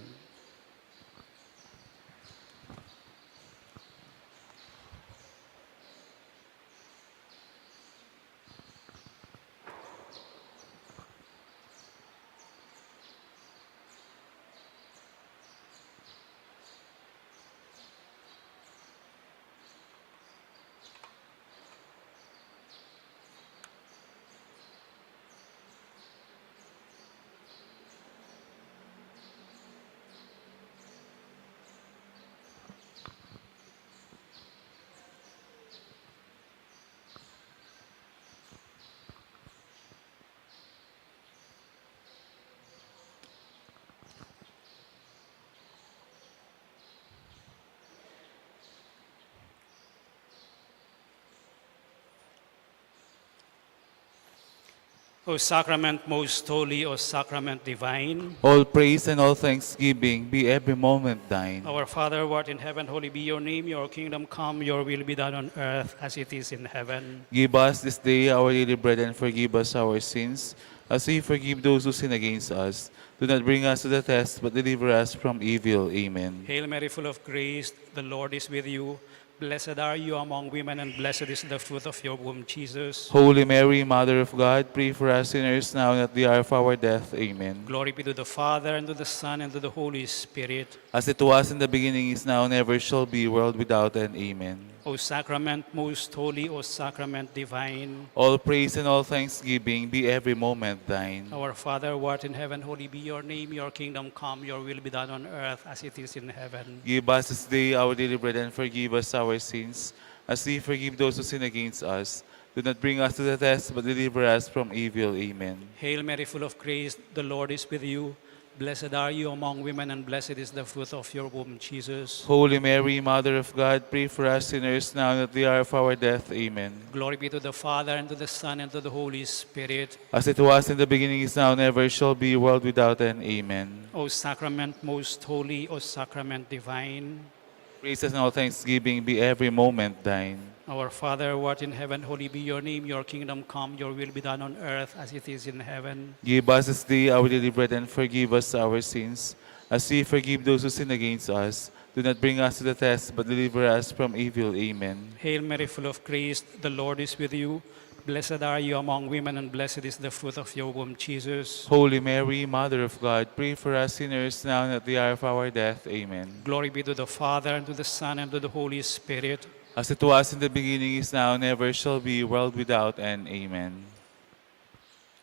O sacrament most holy, O sacrament divine, All praise and all thanksgiving be every moment thine. our Father who art in heaven, holy be your name, your kingdom come, your will be done on earth as it is in heaven. Give us this day our daily bread and forgive us our sins, as we forgive those who sin against us. Do not bring us to the test, but deliver us from evil. Amen. Hail Mary, full of grace, the Lord is with you. Blessed are you among women, and blessed is the fruit of your womb, Jesus. Holy Mary, Mother of God, pray for us sinners now and at the hour of our death. Amen. Glory be to the Father, and to the Son, and to the Holy Spirit. As it was in the beginning, is now, and ever shall be, world without end. Amen. O sacrament most holy, O sacrament divine, All praise and all thanksgiving be every moment thine. our Father who art in heaven, holy be your name, your kingdom come, your will be done on earth as it is in heaven. Give us this day our daily bread and forgive us our sins, as we forgive those who sin against us. Do not bring us to the test, but deliver us from evil. Amen. Hail Mary, full of grace, the Lord is with you. Blessed are you among women, and blessed is the fruit of your womb, Jesus. Holy Mary, Mother of God, pray for us sinners now and at the hour of our death. Amen. Glory be to the Father, and to the Son, and to the Holy Spirit. As it was in the beginning, is now, and ever shall be, world without end. Amen. O sacrament most holy, O sacrament divine, Praise and all thanksgiving be every moment thine. Our Father, who art in heaven, holy be your name. Your kingdom come, your will be done on earth as it is in heaven. Give us this day our daily bread and forgive us our sins, as we forgive those who sin against us. Do not bring us to the test, but deliver us from evil. Amen. Hail Mary, full of grace, the Lord is with you. Blessed are you among women, and blessed is the fruit of your womb, Jesus. Holy Mary, Mother of God, pray for us sinners now and at the hour of our death. Amen. Glory be to the Father, and to the Son, and to the Holy Spirit. As it was in the beginning, is now, and ever shall be, world without end. Amen.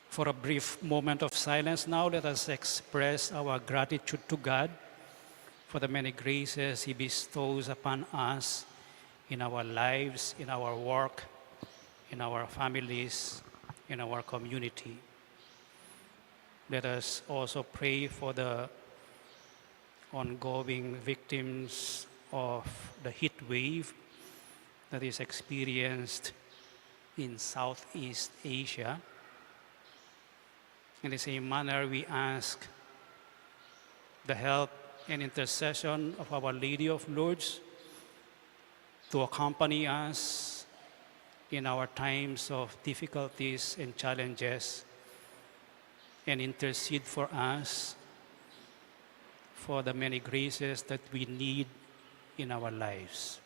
For a brief moment of silence now, let us express our gratitude to God for the many graces He bestows upon us in our lives, in our work, in our families, in our community. Let us also pray for the ongoing victims of the heat wave that is experienced in Southeast Asia. In the same manner, we ask the help and intercession of Our Lady of Lourdes to accompany us in our times of difficulties and challenges, and intercede for us for the many graces that we need in our lives.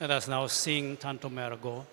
Let us now sing Tantum Ergo.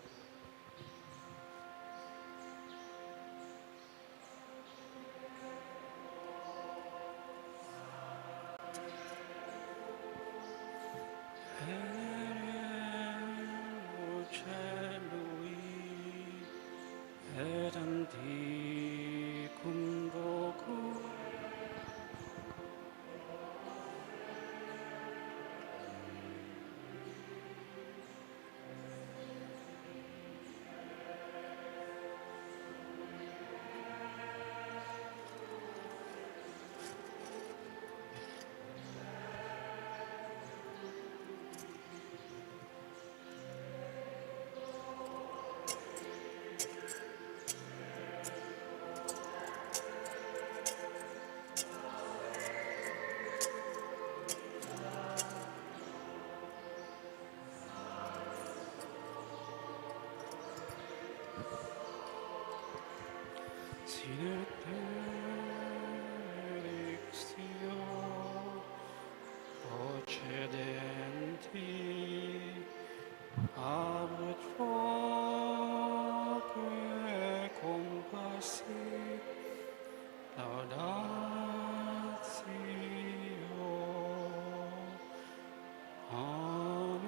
Sine perixtio procedenti abit foque compassit laudatio. Amen.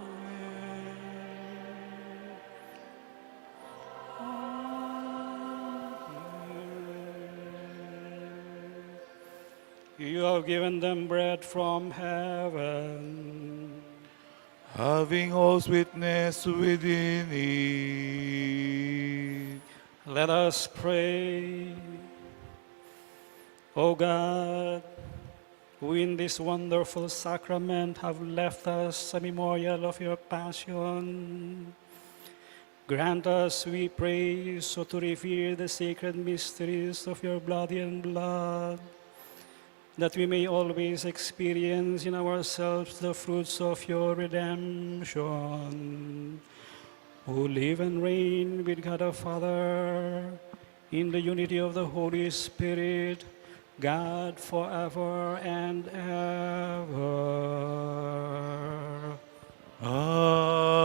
You have given them bread from heaven. Having all's witness within it. Let us pray. O God, who in this wonderful sacrament have left us a memorial of your passion, grant us, we pray, so to revere the sacred mysteries of your body and blood, that we may always experience in ourselves the fruits of your redemption, who live and reign with God our Father, in the unity of the Holy Spirit, God forever and ever. Amen.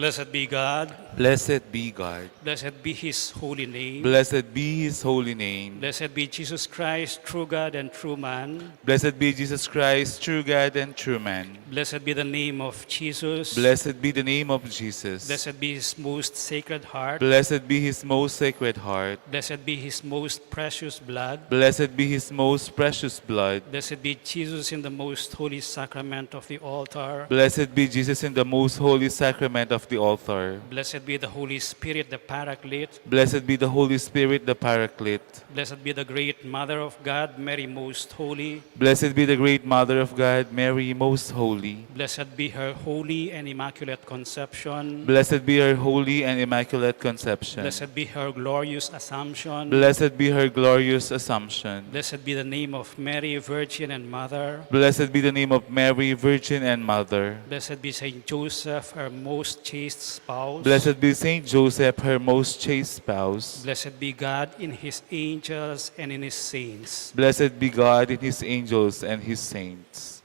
Blessed be God. Blessed be God. Blessed be his holy name. Blessed be his holy name. Blessed be Jesus Christ, true God and true man. Blessed be Jesus Christ, true God and true man. Blessed be the name of Jesus. Blessed be the name of Jesus. Blessed be his most sacred heart. Blessed be his most sacred heart. Blessed be his most precious blood. Blessed be his most precious blood. Blessed be Jesus in the most holy sacrament of the altar. Blessed be Jesus in the most holy sacrament of the altar. Blessed be the Holy Spirit, the Paraclete. Blessed be the Holy Spirit, the Paraclete. Blessed be the great Mother of God, Mary most holy. Blessed be the great Mother of God, Mary most holy. Blessed be her holy and immaculate conception. Blessed be her holy and immaculate conception. Blessed be her glorious assumption. Blessed be her glorious assumption. Blessed be the name of Mary, Virgin and Mother. Blessed be the name of Mary, Virgin and Mother. Blessed be Saint Joseph, her most chaste spouse. Blessed be Saint Joseph, her most chaste spouse. Blessed be God in his angels and in his saints. Blessed be God in his angels and his saints.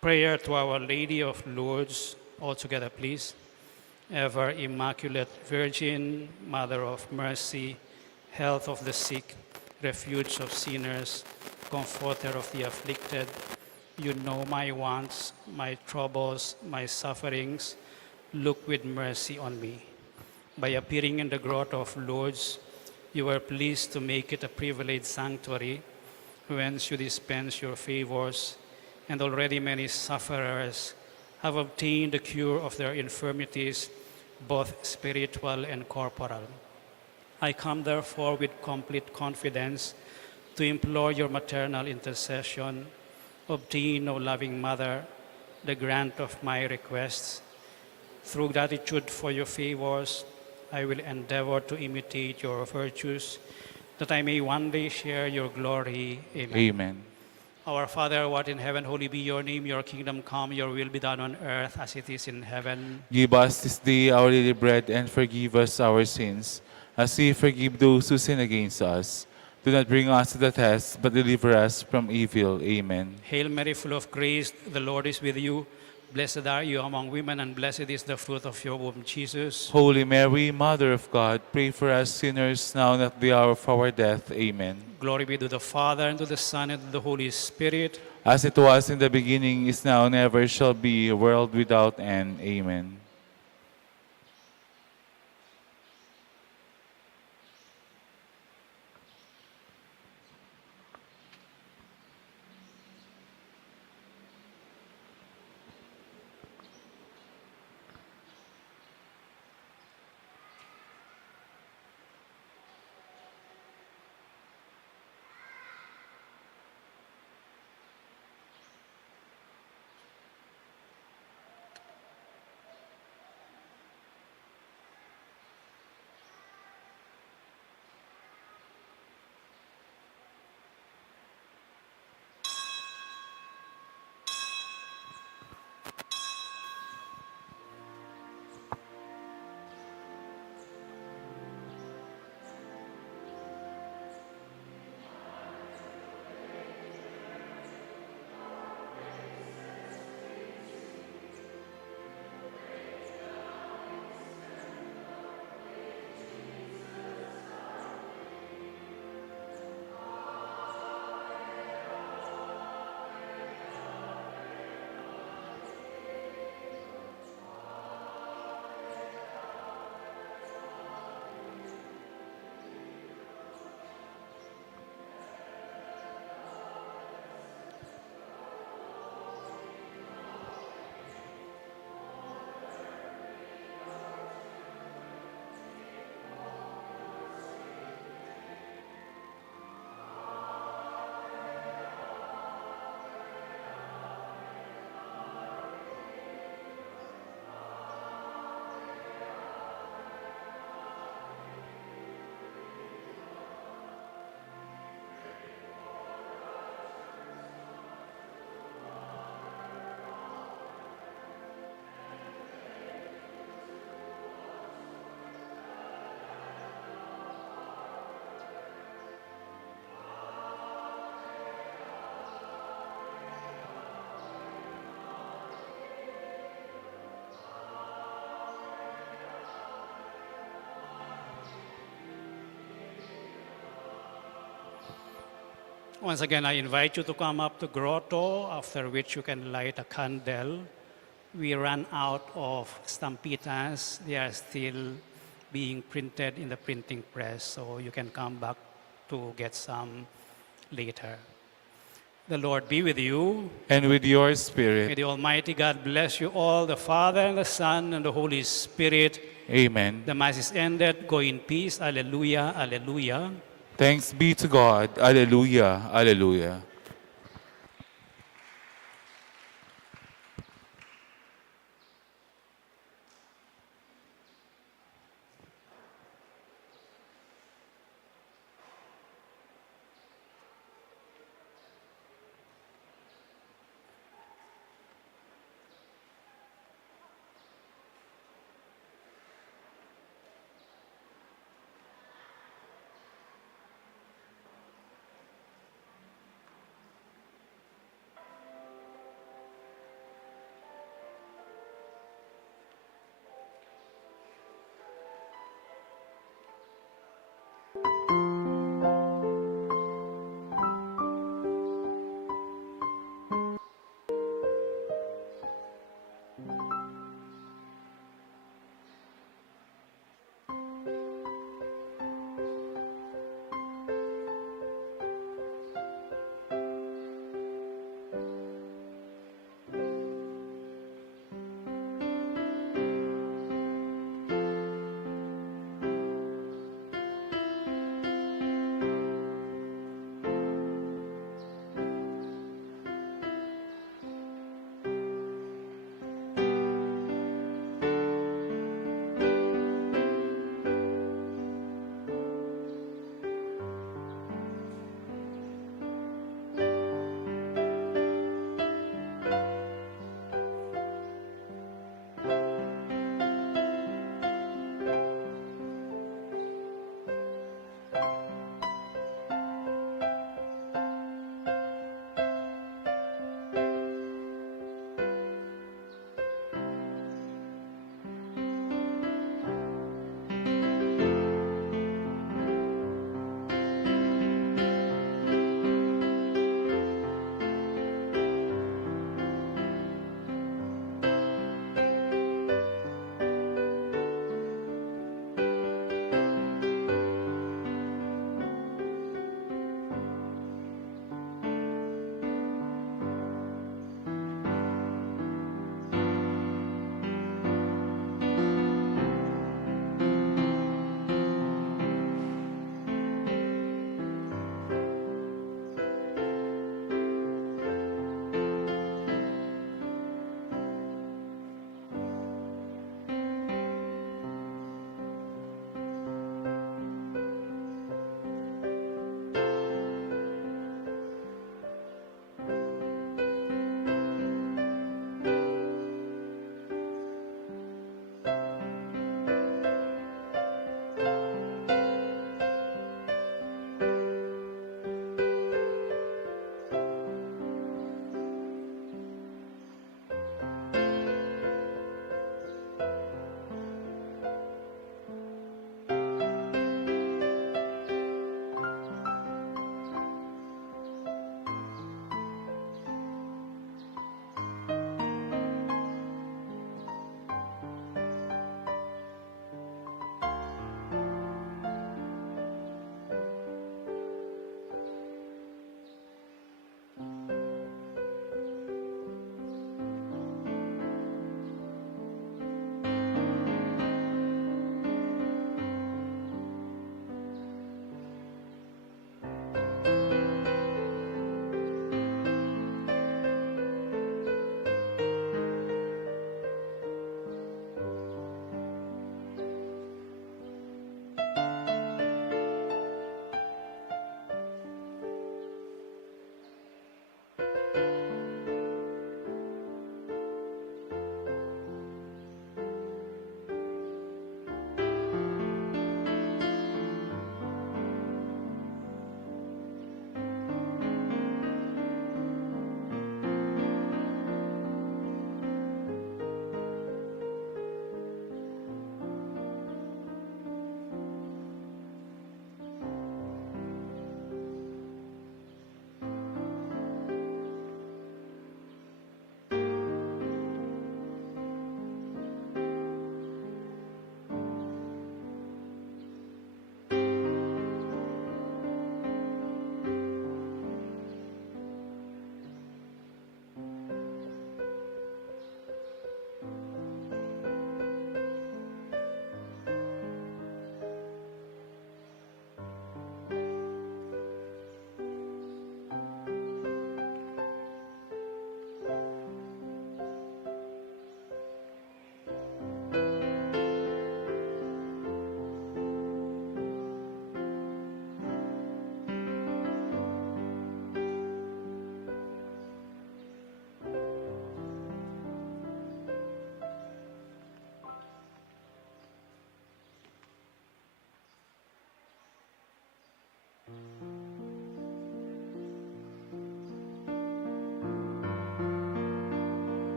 Prayer to Our Lady of Lourdes, all together please. Ever Immaculate Virgin, Mother of Mercy, health of the sick, refuge of sinners, comforter of the afflicted, you know my wants, my troubles, my sufferings. Look with mercy on me. By appearing in the grotto of Lourdes, you were pleased to make it a privileged sanctuary, whence you dispense your favors, and already many sufferers have obtained the cure of their infirmities, both spiritual and corporal. I come therefore with complete confidence to implore your maternal intercession. Obtain, O loving Mother, the grant of my requests. Through gratitude for your favors, I will endeavor to imitate your virtues, that I may one day share your glory. Amen. Amen. Our Father, who art in heaven, holy be your name. Your kingdom come, your will be done on earth as it is in heaven. Give us this day our daily bread, and forgive us our sins, as we forgive those who sin against us. Do not bring us to the test, but deliver us from evil. Amen. Hail Mary, full of grace, the Lord is with you. Blessed are you among women, and blessed is the fruit of your womb, Jesus. Holy Mary, Mother of God, pray for us sinners now and at the hour of our death. Amen. Glory be to the Father, and to the Son, and to the Holy Spirit. As it was in the beginning, is now, and ever shall be, a world without end. Amen. Once again, I invite you to come up to Grotto, after which you can light a candle. We ran out of stampitas. They are still being printed in the printing press, so you can come back to get some later. The Lord be with you. And with your May spirit. the Almighty God bless you all, the Father and the Son and the Holy Spirit. Amen. The Mass is ended. Go in peace. Alleluia, alleluia. Thanks be to God. Alleluia. Alleluia.